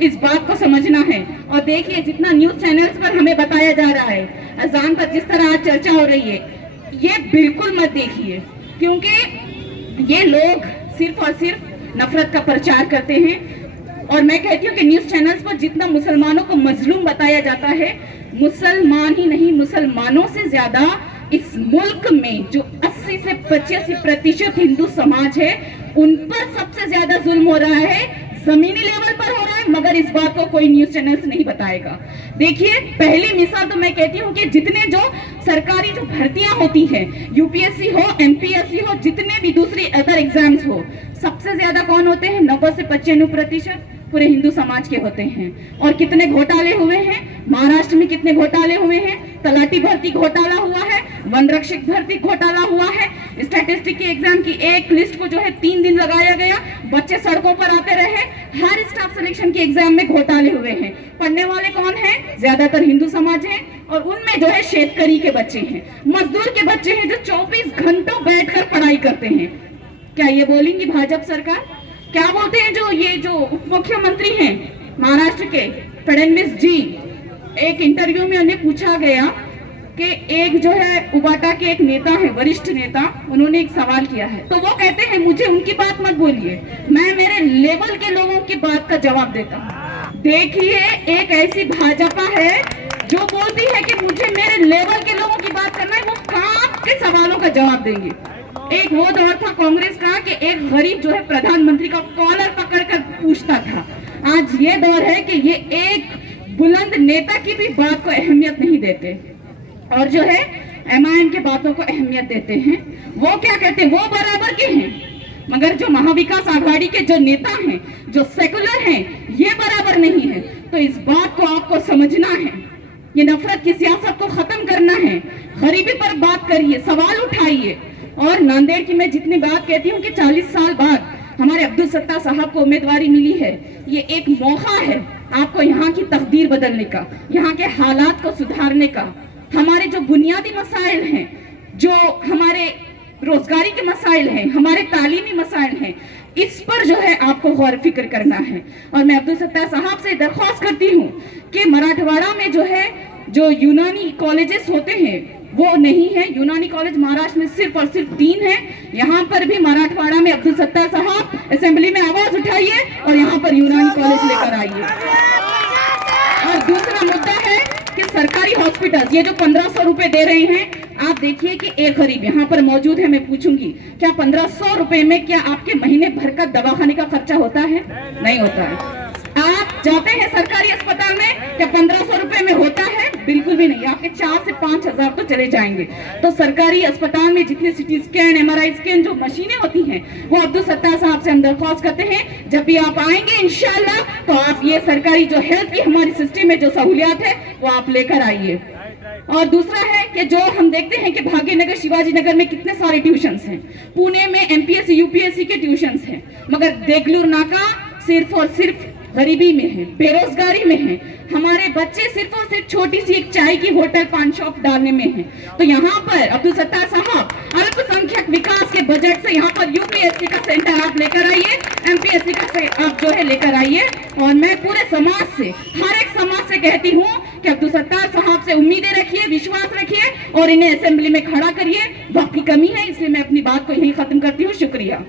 इस बात को समझना है। और देखिए जितना न्यूज चैनल्स पर हमें बताया जा रहा है, अजान पर जिस तरह आज चर्चा हो रही है, ये बिल्कुल मत देखिए, क्योंकि ये लोग सिर्फ और सिर्फ नफरत का प्रचार करते हैं। और मैं कहती हूँ कि न्यूज चैनल्स पर जितना मुसलमानों को मजलूम बताया जाता है, मुसलमान ही नहीं मुसलमानों से ज्यादा इस मुल्क में जो 80 से 85% हिंदू समाज है, उन पर सबसे ज्यादा जुल्म हो रहा है, जमीनी लेवल पर हो रहा है, मगर इस बात को कोई न्यूज चैनल्स नहीं बताएगा। देखिए पहली मिसाल तो मैं कहती हूँ कि जितने जो सरकारी जो भर्तियां होती हैं, यूपीएससी हो, एमपीएससी हो, जितने भी दूसरी अदर एग्जाम्स हो, सबसे ज्यादा कौन होते हैं? 90 से 95% पूरे हिंदू समाज के होते हैं। और कितने घोटाले हुए हैं महाराष्ट्र में, कितने घोटाले हुए हैं? तलाटी भर्ती घोटाला हुआ है, वन रक्षक भर्ती घोटाला हुआ है, स्टैटिस्टिक के एग्जाम की एक लिस्ट को जो है 3 दिन लगाया गया, बच्चे सड़कों पर आते रहे। हर स्टाफ सिलेक्शन के एग्जाम में घोटाले हुए हैं। पढ़ने वाले कौन है? ज्यादातर हिंदू समाज है, और उनमें जो है शेतकरी के बच्चे हैं, मजदूर के बच्चे हैं, जो 24 घंटों बैठकर पढ़ाई करते हैं। क्या ये बोलेंगी भाजपा सरकार? क्या बोलते हैं जो उप मुख्यमंत्री हैं महाराष्ट्र के फडणवीस जी, एक इंटरव्यू में उन्हें पूछा गया कि एक जो है उबाटा के एक नेता है, वरिष्ठ नेता, उन्होंने एक सवाल किया है, तो वो कहते हैं मुझे उनकी बात मत बोलिए, मैं मेरे लेवल के लोगों की बात का जवाब देता हूँ। देखिए एक ऐसी भाजपा है जो बोलती है कि मुझे मेरे लेवल के लोगों की बात करना है, वो काम के सवालों का जवाब देंगे। एक वो दौर था कांग्रेस का कि एक गरीब जो है प्रधानमंत्री का कॉलर पकड़कर पूछता था। आज ये दौर है कि ये एक बुलंद नेता की भी बात को अहमियत नहीं देते, और जो है एमआईएम की बातों को अहमियत देते हैं। वो क्या कहते हैं? वो बराबर के हैं, मगर जो महाविकास आघाड़ी के जो नेता हैं, जो सेकुलर हैं, ये बराबर नहीं है। तो इस बात को आपको समझना है, ये नफरत की सियासत को खत्म करना है, गरीबी पर बात करिए, सवाल उठाइए। और नांदेड़ की मैं जितनी बात कहती हूँ कि 40 साल बाद हमारे अब्दुल सत्तार साहब को उम्मीदवारी मिली है, ये एक मौका है आपको यहाँ की तकदीर बदलने का, यहाँ के हालात को सुधारने का। हमारे जो बुनियादी मसाइल हैं, जो हमारे रोजगारी के मसाइल हैं, हमारे तालीमी मसाइल हैं, इस पर जो है आपको गौर फिक्र करना है। और मैं अब्दुल सत्तार साहब से दरख्वास्त करती हूँ कि मराठवाड़ा में जो है जो यूनानी कॉलेजेस होते हैं वो नहीं है। यूनानी कॉलेज महाराष्ट्र में सिर्फ और सिर्फ 3 है। यहाँ पर भी मराठवाड़ा में अब्दुल सत्तार साहब असेंबली में आवाज उठाइए और यहाँ पर यूनानी कॉलेज लेकर आइए। और दूसरा मुद्दा है कि सरकारी हॉस्पिटल ये जो 1500 रुपए दे रहे हैं, आप देखिए कि एक गरीब यहाँ पर मौजूद है, मैं पूछूंगी क्या 1500 रुपए में क्या आपके महीने भर का दवाखाने का खर्चा होता है? नहीं होता है। आप जाते हैं सरकारी अस्पताल में, क्या 1500 रुपए में होता है? बिल्कुल भी नहीं। आपके 4 से 5 हजार तो चले जाएंगे। तो सरकारी अस्पताल में जितने सिटी स्कैन, एमआरआई स्कैन जो मशीनें होती हैं, वो अब्दुल सत्तार साहब से हम दरख्वास्त करते हैं, जब भी आप आएंगे इंशाल्लाह तो आप ये सरकारी जो हेल्थ की हमारी सिस्टम में जो सहूलियात है वो आप लेकर आइए। और दूसरा है कि जो हम देखते हैं कि भाग्यनगर, शिवाजी नगर में कितने सारे ट्यूशंस हैं, पुणे में एमपीएससी यूपीएससी के ट्यूशंस हैं, मगर देगलूर नाका सिर्फ और सिर्फ गरीबी में है, बेरोजगारी में है। हमारे बच्चे सिर्फ और सिर्फ छोटी सी एक चाय की होटल, पान शॉप डालने में है। तो यहाँ पर अब्दुल सत्तार साहब अल्पसंख्यक विकास के बजट से यहाँ पर यूपीएससी का सेंटर आप लेकर आइए, एमपीएससी का आप जो है लेकर आइए। और मैं पूरे समाज से, हर एक समाज से कहती हूँ कि अब्दुल सत्तार साहब से उम्मीदें रखिए, विश्वास रखिए और इन्हें असेंबली में खड़ा करिए। वक्त की कमी है, इसलिए मैं अपनी बात को यहीं खत्म करती हूँ। शुक्रिया।